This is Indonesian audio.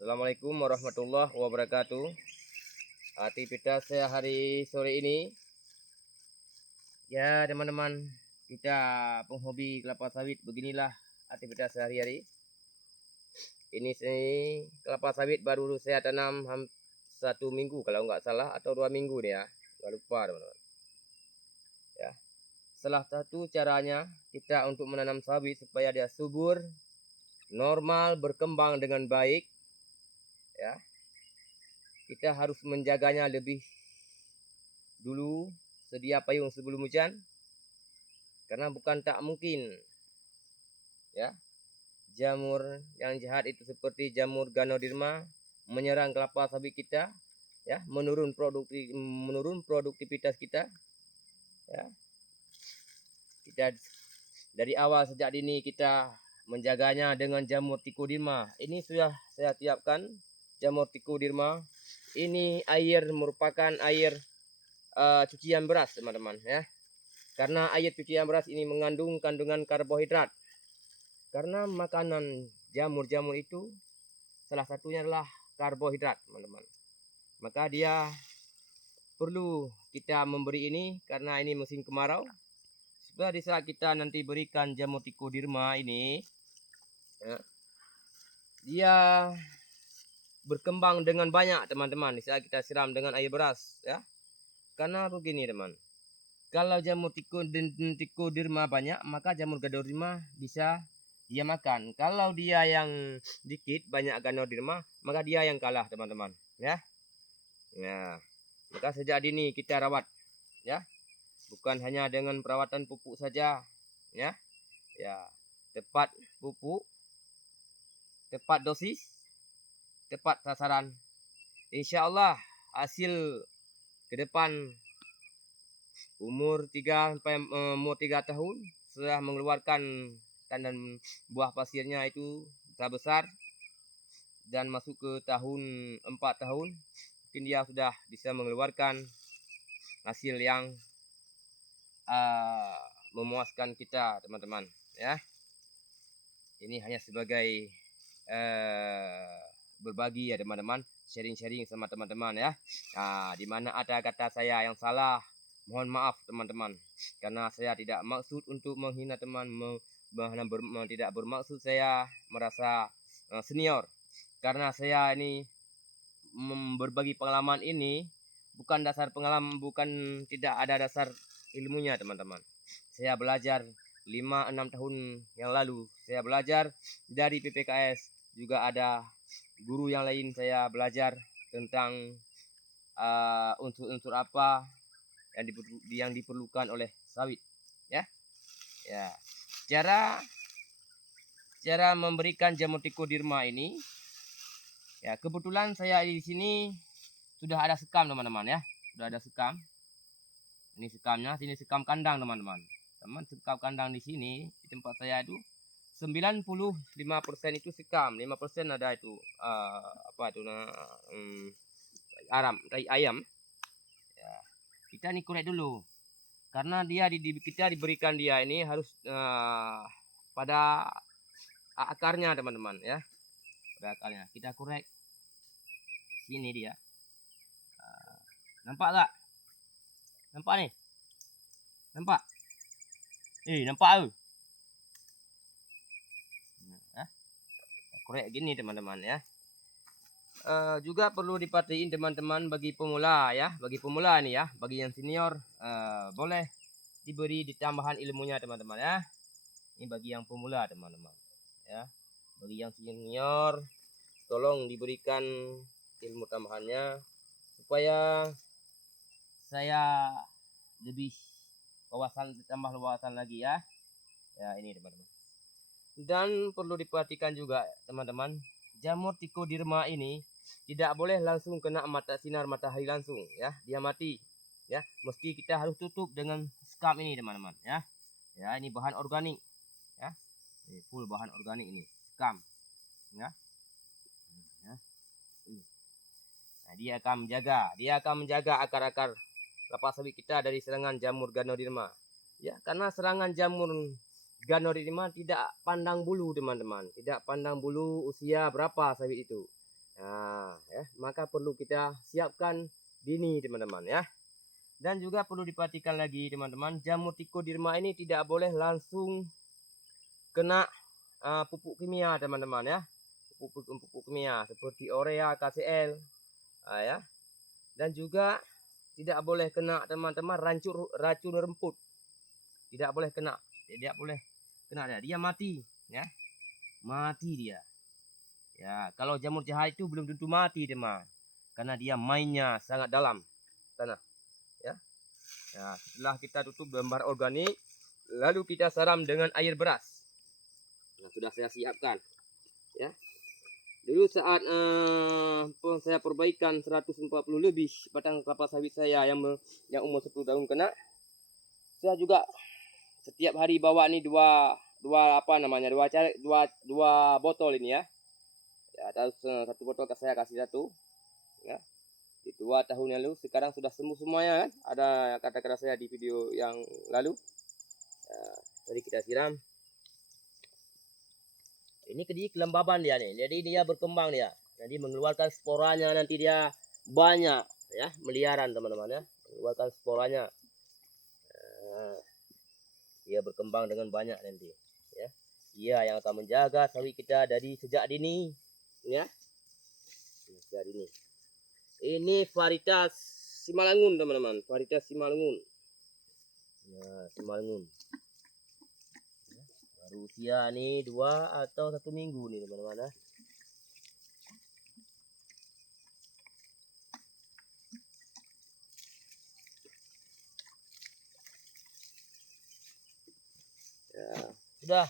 Assalamualaikum warahmatullahi wabarakatuh. Aktivitas saya hari sore ini, ya teman-teman, kita penghobi kelapa sawit beginilah aktivitas sehari-hari. Ini kelapa sawit baru saya tanam 1 minggu kalau nggak salah, atau 2 minggu deh ya, nggak lupa teman-teman. Ya, salah satu caranya kita untuk menanam sawit supaya dia subur, normal, berkembang dengan baik. Ya, kita harus menjaganya lebih dulu, sedia payung sebelum hujan, karena bukan tak mungkin ya jamur yang jahat itu seperti jamur Ganoderma menyerang kelapa sawit kita, ya, menurun produktivitas kita. Ya, kita dari awal sejak dini kita menjaganya dengan jamur Trichoderma. Ini sudah saya siapkan jamur Trichoderma. Ini air merupakan air cucian beras teman-teman ya, karena air cucian beras ini mengandung kandungan karbohidrat. Karena makanan jamur-jamur itu salah satunya adalah karbohidrat teman-teman, maka dia perlu kita memberi ini karena ini musim kemarau. Supaya di saat kita nanti berikan jamur Trichoderma ini ya, dia berkembang dengan banyak teman-teman di saat kita siram dengan air beras ya. Karena begini teman, kalau jamur Trichoderma banyak, maka jamur Ganoderma bisa dia makan. Kalau dia yang dikit banyak Ganoderma, maka dia yang kalah teman-teman ya. Nah, maka sejak dini kita rawat ya, bukan hanya dengan perawatan pupuk saja ya. Ya, tepat pupuk, tepat dosis, tepat sasaran. Insya Allah hasil ke depan umur 3 tahun sudah mengeluarkan tandan buah pasirnya itu besar dan masuk ke tahun 4 tahun mungkin dia sudah bisa mengeluarkan hasil yang memuaskan kita teman-teman ya. Ini hanya sebagai berbagi ya teman-teman, sharing-sharing sama teman-teman ya. Nah, di mana ada kata saya yang salah, mohon maaf teman-teman, karena saya tidak maksud untuk menghina teman, tidak bermaksud saya merasa senior, karena saya ini berbagi pengalaman ini bukan dasar pengalaman, bukan tidak ada dasar ilmunya teman-teman. Saya belajar 5-6 tahun yang lalu, saya belajar dari PPKS, juga ada guru yang lain saya belajar tentang unsur-unsur apa yang diperlukan oleh sawit ya. Ya, cara memberikan jamur Trichoderma ini ya, kebetulan saya di sini sudah ada sekam teman-teman ya, sudah ada sekam. Ini sekamnya, sini sekam kandang teman-teman. Sekam kandang di sini di tempat saya itu 95% itu sekam, 5% ada itu tai ayam. Ya, kita nih korek dulu, karena kita diberikan dia ini harus pada akarnya teman-teman ya, pada akarnya kita korek. Sini dia, nampak gak? Nampak nih, nampak? Nampak tuh. Nah, korek gini teman-teman ya. Juga perlu diperhatiin teman-teman bagi pemula ya, bagi pemula nih ya, bagi yang senior boleh diberi ditambahan ilmunya teman-teman ya. Ini bagi yang pemula teman-teman ya. Bagi yang senior tolong diberikan ilmu tambahannya supaya saya lebih tambah wawasan lagi ya. Ya, ini teman-teman. Dan perlu diperhatikan juga teman-teman, jamur Trichoderma ini tidak boleh langsung kena sinar matahari langsung ya, dia mati ya. Mesti kita harus tutup dengan sekam ini teman-teman ya. Ya, ini bahan organik ya. Ini full bahan organik ini, sekam ya. Nah, dia akan menjaga akar-akar kelapa sawit kita dari serangan jamur Ganoderma ya, karena serangan jamur Ganoderma tidak pandang bulu teman-teman, tidak pandang bulu usia berapa sawit itu. Nah, ya, maka perlu kita siapkan dini teman-teman ya. Dan juga perlu diperhatikan lagi teman-teman, jamur tikus di rumah ini tidak boleh langsung kena pupuk kimia teman-teman ya. Pupuk kimia seperti urea, KCL ya. Dan juga tidak boleh kena teman-teman racun rumput. Tidak boleh kena. Tidak boleh kena dia mati ya. Mati dia. Ya, kalau jamur jahat itu belum tentu mati teman. Karena dia mainnya sangat dalam tanah ya. Nah, setelah kita tutup gambar organik, lalu kita siram dengan air beras. Nah, sudah saya siapkan ya. Dulu saat saya perbaikan 140 lebih batang kelapa sawit saya yang umur 10 tahun kena, saya juga setiap hari bawa nih dua botol ini ya. Ya, satu botol saya kasih satu ya. Di 2 tahun lalu, sekarang sudah sembuh semuanya kan. Ada kata-kata saya di video yang lalu. Tadi kita siram. Ini kelembaban dia nih, jadi dia berkembang dia. Jadi mengeluarkan sporanya nanti dia banyak ya, miliaran teman-teman ya. Mengeluarkan sporanya. Dia berkembang dengan banyak nanti ya. Dia yang akan menjaga sawit kita dari sejak dini ya. Sejak dini. Ini varietas Simalungun teman-teman, varietas Simalungun. Nah, Simalungun. Baru usia nih 2 atau 1 minggu nih teman-teman ya. Ya, sudah